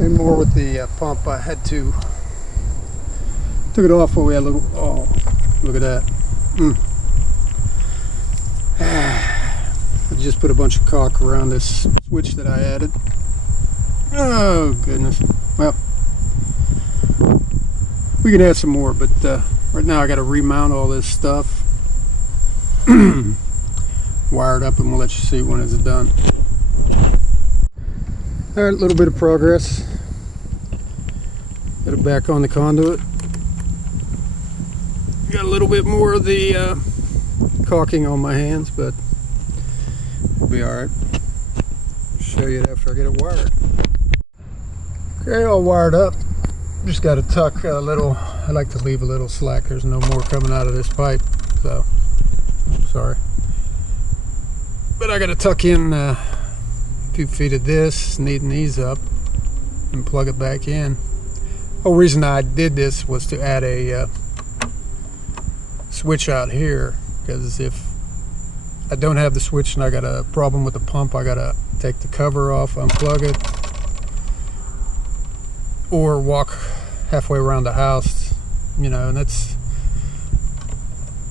And more with the pump. I had to took it off while we had a little. Oh, look at that. I just put a bunch of caulk around this switch that I added. Oh goodness. Well, we can add some more, but right now I got to remount all this stuff, wire it up, and we'll let you see when it's done. All right, a little bit of progress. Got it back on the conduit. Got a little bit more of the caulking on my hands, but it'll be all right. Show you it after I get it wired. Okay, all wired up. Just got to tuck a little. I like to leave a little slack. There's no more coming out of this pipe, so sorry. But I got to tuck in a few feet of this, neaten these up, and plug it back in. The whole reason I did this was to add a switch out here, because if I don't have the switch and I got a problem with the pump, I got to take the cover off, unplug it, or walk halfway around the house, you know, and that's,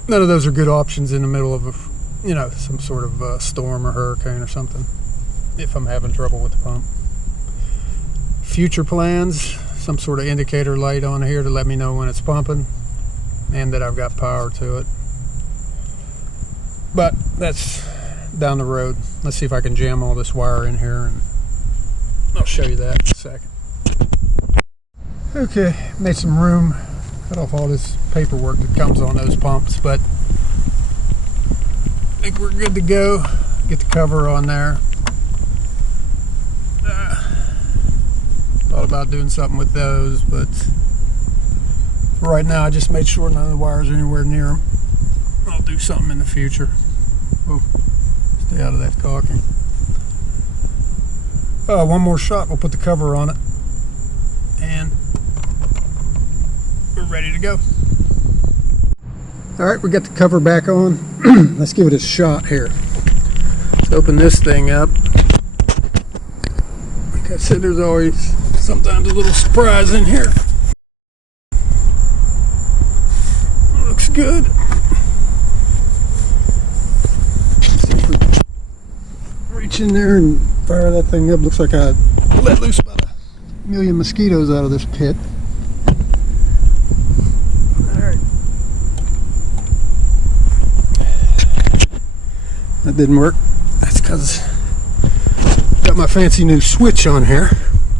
none of those are good options in the middle of a, you know, some sort of storm or hurricane or something, if I'm having trouble with the pump. Future plans, some sort of indicator light on here to let me know when it's pumping and that I've got power to it. But that's down the road. Let's see if I can jam all this wire in here, and I'll show you that in a second. Okay, made some room, cut off all this paperwork that comes on those pumps, but I think we're good to go. Get the cover on there. Thought about doing something with those, but for right now I just made sure none of the wires are anywhere near them. I'll do something in the future. Oh, stay out of that caulking. One more shot, we'll put the cover on it, and we're ready to go. All right, we got the cover back on. Let's give it a shot here. Let's open this thing up. Like I said, there's always sometimes a little surprise in here. Looks good. Let's see if we can reach in there and fire that thing up. Looks like I let loose about 1 million mosquitoes out of this pit. Alright. That didn't work. That's because I got my fancy new switch on here.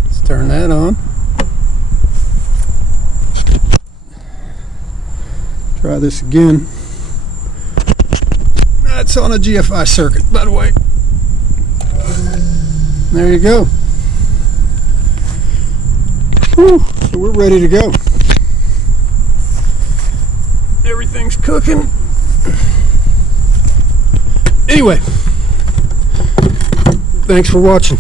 Let's turn that on. Try this again. That's on a GFI circuit, by the way. There you go. Whew, so we're ready to go. Everything's cooking. Anyway, thanks for watching.